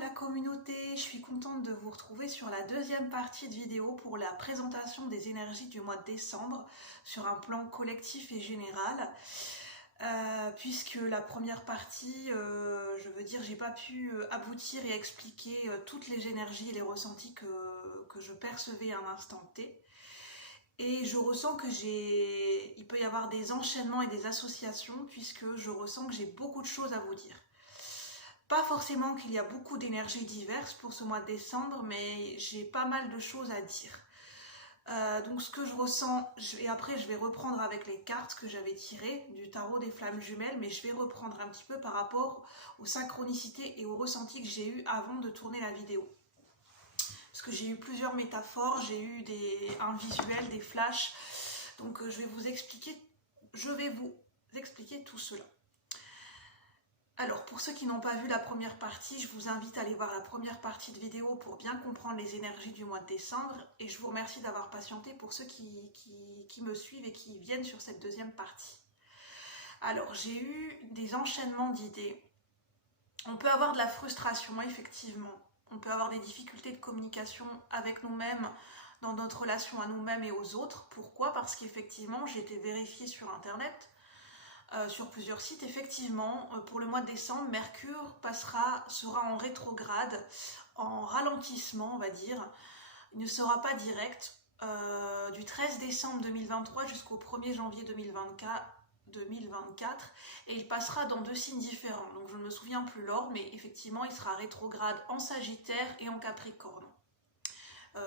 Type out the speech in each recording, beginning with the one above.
la communauté, je suis contente de vous retrouver sur la deuxième partie de vidéo pour la présentation des énergies du mois de décembre sur un plan collectif et général. Puisque la première partie, je veux dire, j'ai pas pu aboutir et expliquer toutes les énergies et les ressentis que je percevais à un instant T. Et je ressens que il peut y avoir des enchaînements et des associations puisque je ressens que j'ai beaucoup de choses à vous dire. Pas forcément qu'il y a beaucoup d'énergies diverses pour ce mois de décembre, mais j'ai pas mal de choses à dire. Donc ce que je ressens, et après je vais reprendre avec les cartes que j'avais tirées du tarot des flammes jumelles, mais je vais reprendre un petit peu par rapport aux synchronicités et aux ressentis que j'ai eu avant de tourner la vidéo. Parce que j'ai eu plusieurs métaphores, j'ai eu un visuel, des flashs, donc je vais vous expliquer tout cela. Alors, pour ceux qui n'ont pas vu la première partie, je vous invite à aller voir la première partie de vidéo pour bien comprendre les énergies du mois de décembre. Et je vous remercie d'avoir patienté pour ceux qui me suivent et qui viennent sur cette deuxième partie. Alors, j'ai eu des enchaînements d'idées. On peut avoir de la frustration, effectivement. On peut avoir des difficultés de communication avec nous-mêmes, dans notre relation à nous-mêmes et aux autres. Pourquoi? Parce qu'effectivement, j'ai été vérifiée sur Internet. Sur plusieurs sites, effectivement, pour le mois de décembre, Mercure sera en rétrograde, en ralentissement, on va dire. Il ne sera pas direct du 13 décembre 2023 jusqu'au 1er janvier 2024 et il passera dans deux signes différents. Donc je ne me souviens plus l'ordre, mais effectivement, il sera rétrograde en Sagittaire et en Capricorne.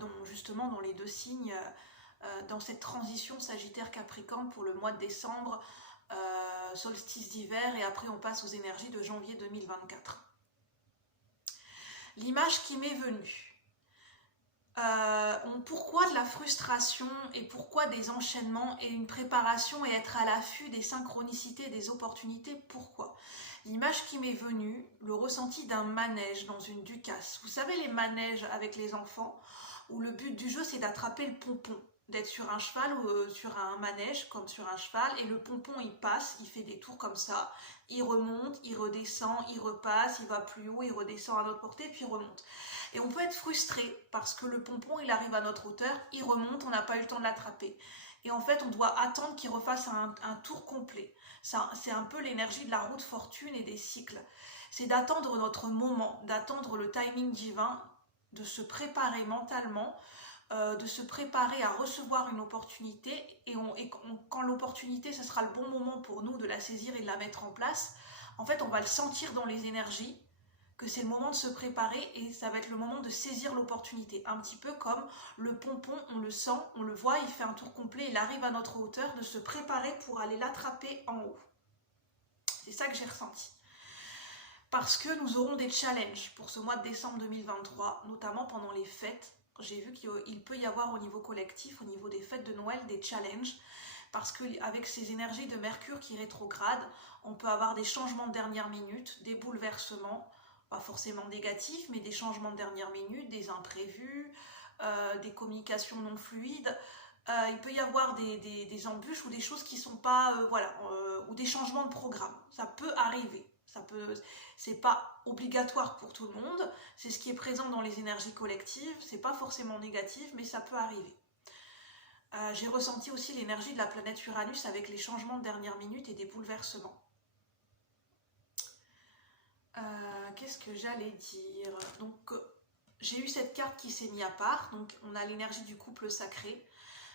Donc justement, dans les deux signes, dans cette transition Sagittaire-Capricorne pour le mois de décembre, solstice d'hiver et après on passe aux énergies de janvier 2024. L'image qui m'est venue, pourquoi de la frustration et pourquoi des enchaînements et une préparation et être à l'affût des synchronicités et des opportunités, pourquoi? L'image qui m'est venue, le ressenti d'un manège dans une ducasse. Vous savez les manèges avec les enfants où le but du jeu c'est d'attraper le pompon, d'être sur un cheval ou sur un manège comme sur un cheval et le pompon il passe, il fait des tours comme ça, il remonte, il redescend, il repasse, il va plus haut, il redescend à notre portée puis il remonte. Et on peut être frustré parce que le pompon il arrive à notre hauteur, il remonte, on n'a pas eu le temps de l'attraper. Et en fait on doit attendre qu'il refasse un tour complet. C'est un peu l'énergie de la roue de fortune et des cycles. C'est d'attendre notre moment, d'attendre le timing divin, de se préparer mentalement, de se préparer à recevoir une opportunité et quand l'opportunité, ce sera le bon moment pour nous de la saisir et de la mettre en place, en fait on va le sentir dans les énergies que c'est le moment de se préparer et ça va être le moment de saisir l'opportunité. Un petit peu comme le pompon, on le sent, on le voit, il fait un tour complet, il arrive à notre hauteur, de se préparer pour aller l'attraper en haut. C'est ça que j'ai ressenti. Parce que nous aurons des challenges pour ce mois de décembre 2023, notamment pendant les fêtes. J'ai vu qu'il peut y avoir au niveau collectif, au niveau des fêtes de Noël, des challenges. Parce qu'avec ces énergies de Mercure qui rétrograde, on peut avoir des changements de dernière minute, des bouleversements, pas forcément négatifs, mais des changements de dernière minute, des imprévus, des communications non fluides. Il peut y avoir des embûches ou des choses qui ne sont pas... ou des changements de programme. Ça peut arriver. C'est pas obligatoire pour tout le monde, c'est ce qui est présent dans les énergies collectives, c'est pas forcément négatif, mais ça peut arriver. J'ai ressenti aussi l'énergie de la planète Uranus avec les changements de dernière minute et des bouleversements. Qu'est-ce que j'allais dire? Donc, j'ai eu cette carte qui s'est mise à part, donc on a l'énergie du couple sacré.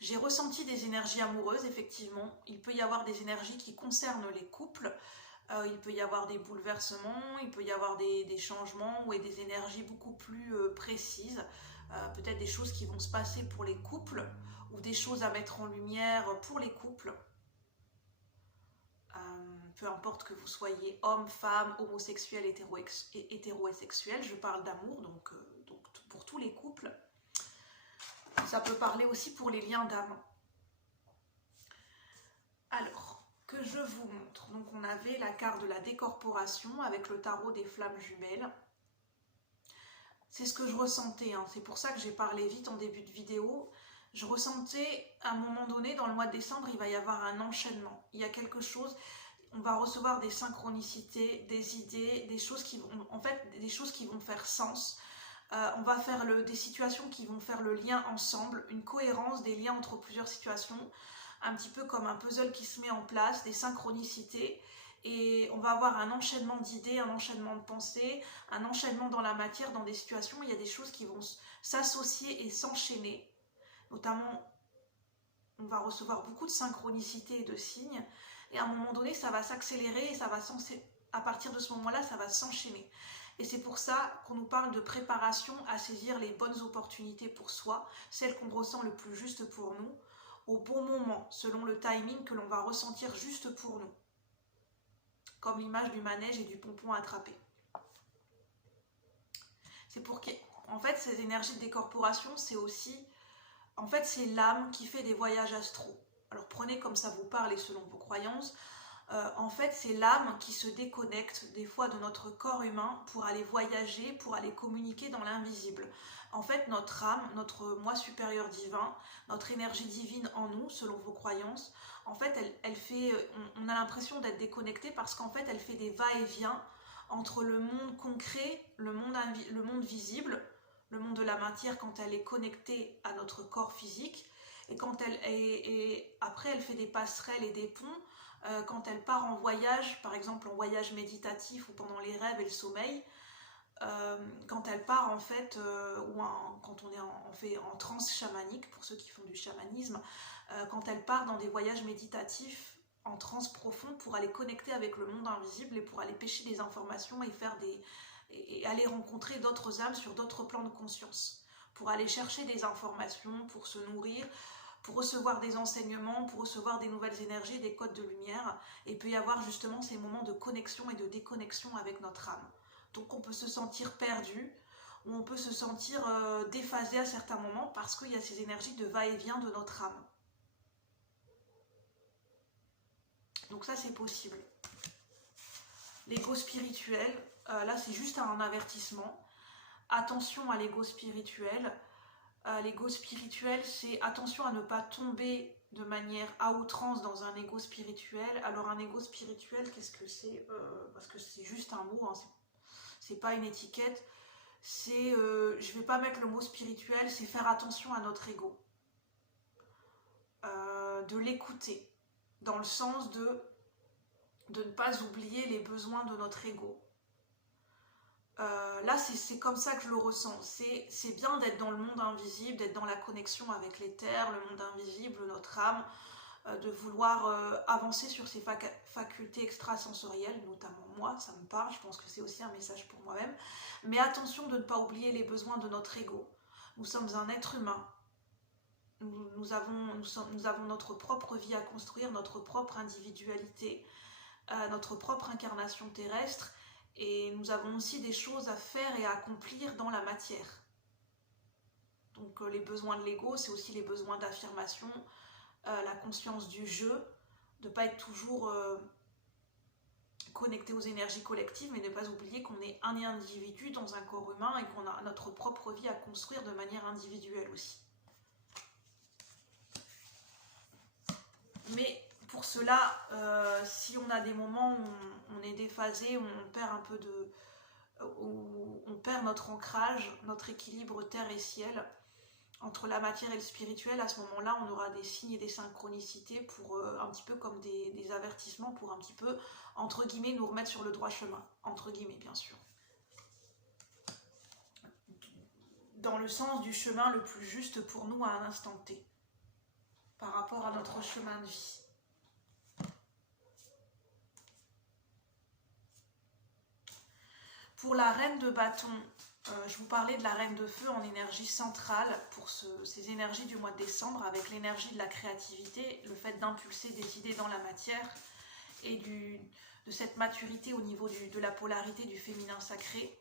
J'ai ressenti des énergies amoureuses, effectivement. Il peut y avoir des énergies qui concernent les couples. Il peut y avoir des bouleversements, il peut y avoir des changements ou des énergies beaucoup plus précises. Peut-être des choses qui vont se passer pour les couples ou des choses à mettre en lumière pour les couples. Peu importe que vous soyez homme, femme, homosexuel, hétérosexuel, je parle d'amour, donc pour tous les couples. Ça peut parler aussi pour les liens d'âme. Alors, que je vous montre. Donc on avait la carte de la décorporation avec le tarot des flammes jumelles. C'est ce que je ressentais, hein. C'est pour ça que j'ai parlé vite en début de vidéo. Je ressentais à un moment donné, dans le mois de décembre, il va y avoir un enchaînement. Il y a quelque chose, on va recevoir des synchronicités, des idées, des choses qui vont, en fait, des choses qui vont faire sens. On va faire des situations qui vont faire le lien ensemble, une cohérence des liens entre plusieurs situations, un petit peu comme un puzzle qui se met en place, des synchronicités, et on va avoir un enchaînement d'idées, un enchaînement de pensées, un enchaînement dans la matière, dans des situations où il y a des choses qui vont s'associer et s'enchaîner, notamment on va recevoir beaucoup de synchronicités et de signes, et à un moment donné ça va s'accélérer, et ça va à partir de ce moment-là ça va s'enchaîner. Et c'est pour ça qu'on nous parle de préparation à saisir les bonnes opportunités pour soi, celles qu'on ressent le plus juste pour nous, au bon moment, selon le timing que l'on va ressentir juste pour nous. Comme l'image du manège et du pompon attrapé. C'est pour qu'en fait, ces énergies de décorporation, c'est aussi, en fait, c'est l'âme qui fait des voyages astraux. Alors prenez comme ça vous parle et selon vos croyances. En fait, c'est l'âme qui se déconnecte des fois de notre corps humain pour aller voyager, pour aller communiquer dans l'invisible. En fait, notre âme, notre moi supérieur divin, notre énergie divine en nous, selon vos croyances, en fait, elle fait, on a l'impression d'être déconnecté parce qu'en fait, elle fait des va-et-vient entre le monde concret, le monde visible, le monde de la matière quand elle est connectée à notre corps physique, et après, elle fait des passerelles et des ponts quand elle part en voyage, par exemple en voyage méditatif ou pendant les rêves et le sommeil, quand elle part en fait, quand on est fait en transe chamanique, pour ceux qui font du chamanisme, quand elle part dans des voyages méditatifs en transe profonde pour aller connecter avec le monde invisible et pour aller pêcher des informations et aller rencontrer d'autres âmes sur d'autres plans de conscience, pour aller chercher des informations, pour se nourrir, pour recevoir des enseignements, pour recevoir des nouvelles énergies, des codes de lumière. Et il peut y avoir justement ces moments de connexion et de déconnexion avec notre âme. Donc on peut se sentir perdu, ou on peut se sentir déphasé à certains moments parce qu'il y a ces énergies de va-et-vient de notre âme. Donc ça c'est possible. L'ego spirituel, là c'est juste un avertissement. Attention à l'ego spirituel. L'ego spirituel, c'est attention à ne pas tomber de manière à outrance dans un ego spirituel. Alors un ego spirituel, qu'est-ce que c'est parce que c'est juste un mot, hein, c'est pas une étiquette. C'est, je vais pas mettre le mot spirituel, c'est faire attention à notre ego. De l'écouter, dans le sens de ne pas oublier les besoins de notre ego. Là, c'est comme ça que je le ressens. C'est bien d'être dans le monde invisible, d'être dans la connexion avec l'éther, le monde invisible, notre âme, de vouloir avancer sur ses facultés extrasensorielles, notamment moi, ça me parle, je pense que c'est aussi un message pour moi-même. Mais attention de ne pas oublier les besoins de notre ego. Nous sommes un être humain. Nous avons notre propre vie à construire, notre propre individualité, notre propre incarnation terrestre. Et nous avons aussi des choses à faire et à accomplir dans la matière. Donc les besoins de l'ego, c'est aussi les besoins d'affirmation, la conscience du jeu, de ne pas être toujours connecté aux énergies collectives, mais ne pas oublier qu'on est un individu dans un corps humain et qu'on a notre propre vie à construire de manière individuelle aussi. Mais pour cela, si on a des moments où on est déphasé, où on perd un peu où on perd notre ancrage, notre équilibre terre et ciel, entre la matière et le spirituel, à ce moment-là, on aura des signes et des synchronicités pour un petit peu comme des avertissements pour un petit peu, entre guillemets, nous remettre sur le droit chemin. Entre guillemets, bien sûr. Dans le sens du chemin le plus juste pour nous à un instant T, par rapport à notre chemin de vie. Pour la reine de bâton, je vous parlais de la reine de feu en énergie centrale pour ces énergies du mois de décembre avec l'énergie de la créativité, le fait d'impulser des idées dans la matière et de cette maturité au niveau de la polarité du féminin sacré.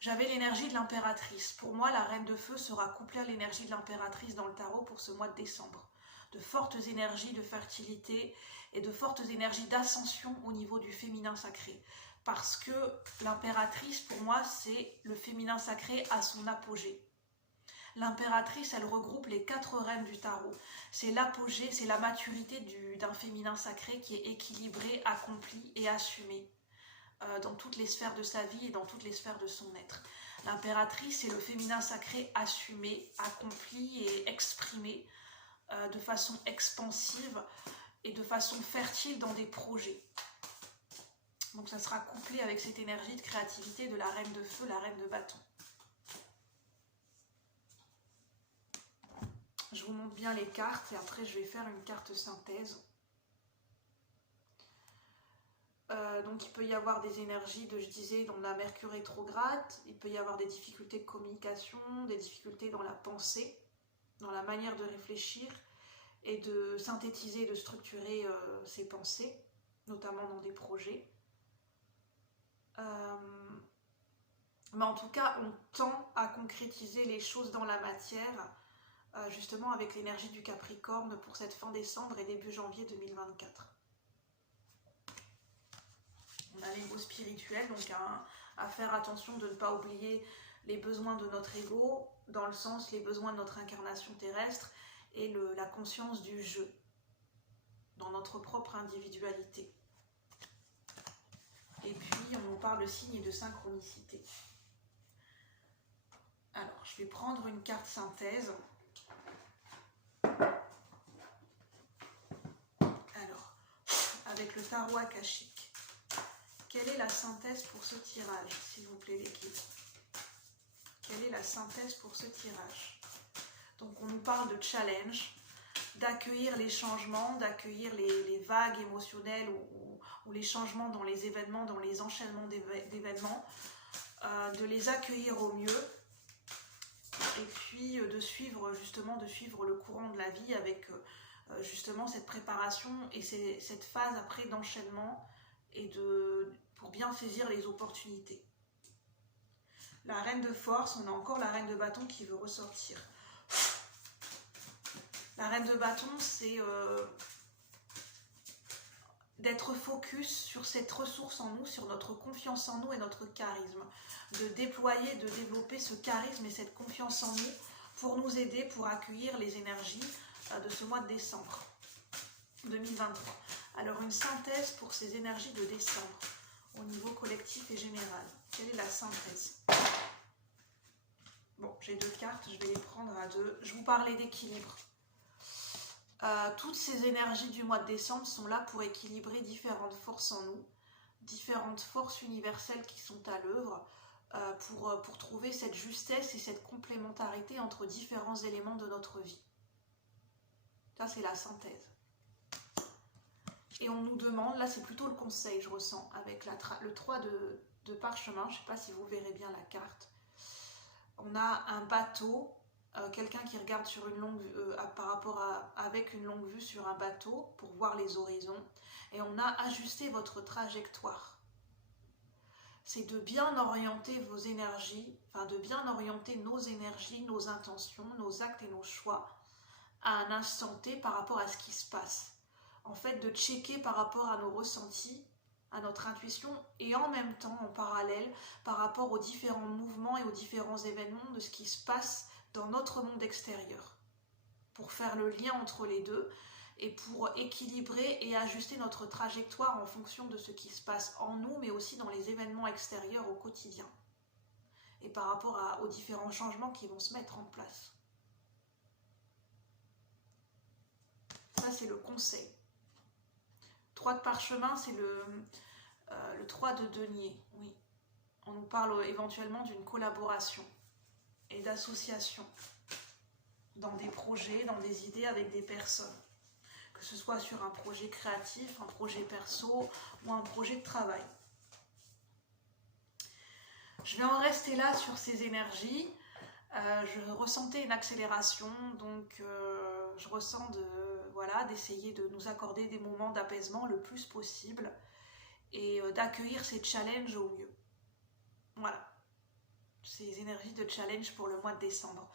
J'avais l'énergie de l'impératrice. Pour moi, la reine de feu sera couplée à l'énergie de l'impératrice dans le tarot pour ce mois de décembre. De fortes énergies de fertilité et de fortes énergies d'ascension au niveau du féminin sacré. Parce que l'impératrice, pour moi, c'est le féminin sacré à son apogée. L'impératrice, elle regroupe les 4 reines du tarot. C'est l'apogée, c'est la maturité d'un féminin sacré qui est équilibré, accompli et assumé dans toutes les sphères de sa vie et dans toutes les sphères de son être. L'impératrice, c'est le féminin sacré assumé, accompli et exprimé de façon expansive et de façon fertile dans des projets. Donc ça sera couplé avec cette énergie de créativité de la reine de feu, la reine de bâton. Je vous montre bien les cartes et après je vais faire une carte synthèse. Donc il peut y avoir des énergies je disais, dans la Mercure rétrograde, il peut y avoir des difficultés de communication, des difficultés dans la pensée, dans la manière de réfléchir et de synthétiser, de structurer ses pensées, notamment dans des projets. Mais en tout cas, on tend à concrétiser les choses dans la matière, justement avec l'énergie du Capricorne pour cette fin décembre et début janvier 2024. On a l'ego spirituel, donc à faire attention de ne pas oublier les besoins de notre ego, dans le sens les besoins de notre incarnation terrestre et la conscience du jeu, dans notre propre individualité. Et puis on nous parle de signes et de synchronicité. Alors, je vais prendre une carte synthèse. Alors, avec le tarot akashique. Quelle est la synthèse pour ce tirage, s'il vous plaît, l'équipe? Quelle est la synthèse pour ce tirage? Donc, on nous parle de challenge, d'accueillir les changements, d'accueillir les vagues émotionnelles ou les changements dans les événements, dans les enchaînements d'événements, de les accueillir au mieux et puis de suivre le courant de la vie avec justement cette préparation et cette phase après d'enchaînement et pour bien saisir les opportunités. La reine de force, on a encore la reine de bâton qui veut ressortir. La reine de bâton, c'est d'être focus sur cette ressource en nous, sur notre confiance en nous et notre charisme. De déployer, de développer ce charisme et cette confiance en nous pour nous aider, pour accueillir les énergies de ce mois de décembre 2023. Alors une synthèse pour ces énergies de décembre au niveau collectif et général. Quelle est la synthèse? Bon, j'ai 2 cartes, je vais les prendre à 2. Je vous parlais d'équilibre. Toutes ces énergies du mois de décembre sont là pour équilibrer différentes forces en nous, différentes forces universelles qui sont à l'œuvre pour trouver cette justesse et cette complémentarité entre différents éléments de notre vie. Ça, c'est la synthèse. Et on nous demande, là c'est plutôt le conseil, je ressens, avec le 3 de parchemin, je ne sais pas si vous verrez bien la carte. On a un bateau, quelqu'un qui regarde sur une longue avec une longue vue sur un bateau pour voir les horizons. Et on a ajusté votre trajectoire. C'est de bien orienter vos énergies, de bien orienter nos énergies, nos intentions, nos actes et nos choix à un instant T par rapport à ce qui se passe. En fait, de checker par rapport à nos ressentis, à notre intuition et en même temps, en parallèle, par rapport aux différents mouvements et aux différents événements de ce qui se passe dans notre monde extérieur. Pour faire le lien entre les deux et pour équilibrer et ajuster notre trajectoire en fonction de ce qui se passe en nous, mais aussi dans les événements extérieurs au quotidien. Et par rapport aux différents changements qui vont se mettre en place. Ça, c'est le conseil. 3 de parchemin, c'est le 3 de denier. Oui. On nous parle éventuellement d'une collaboration et d'association dans des projets, dans des idées avec des personnes. Que ce soit sur un projet créatif, un projet perso ou un projet de travail. Je vais en rester là sur ces énergies. Je ressentais une accélération, donc je ressens d'essayer de nous accorder des moments d'apaisement le plus possible et d'accueillir ces challenges au mieux. Voilà, ces énergies de challenge pour le mois de décembre.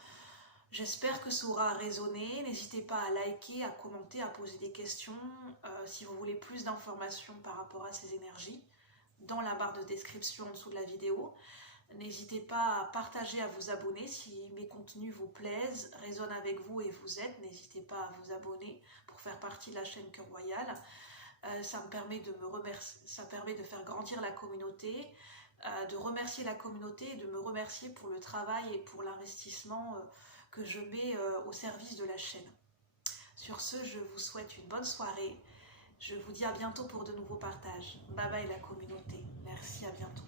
J'espère que ça aura résonné. N'hésitez pas à liker, à commenter, à poser des questions si vous voulez plus d'informations par rapport à ces énergies dans la barre de description en dessous de la vidéo. N'hésitez pas à partager, à vous abonner si mes contenus vous plaisent, résonnent avec vous et vous aident. N'hésitez pas à vous abonner pour faire partie de la chaîne Cœur Royal. Ça me permet de me remercier, ça permet de faire grandir la communauté, de remercier la communauté et de me remercier pour le travail et pour l'investissement que je mets au service de la chaîne. Sur ce, je vous souhaite une bonne soirée. Je vous dis à bientôt pour de nouveaux partages. Bye bye la communauté. Merci, à bientôt.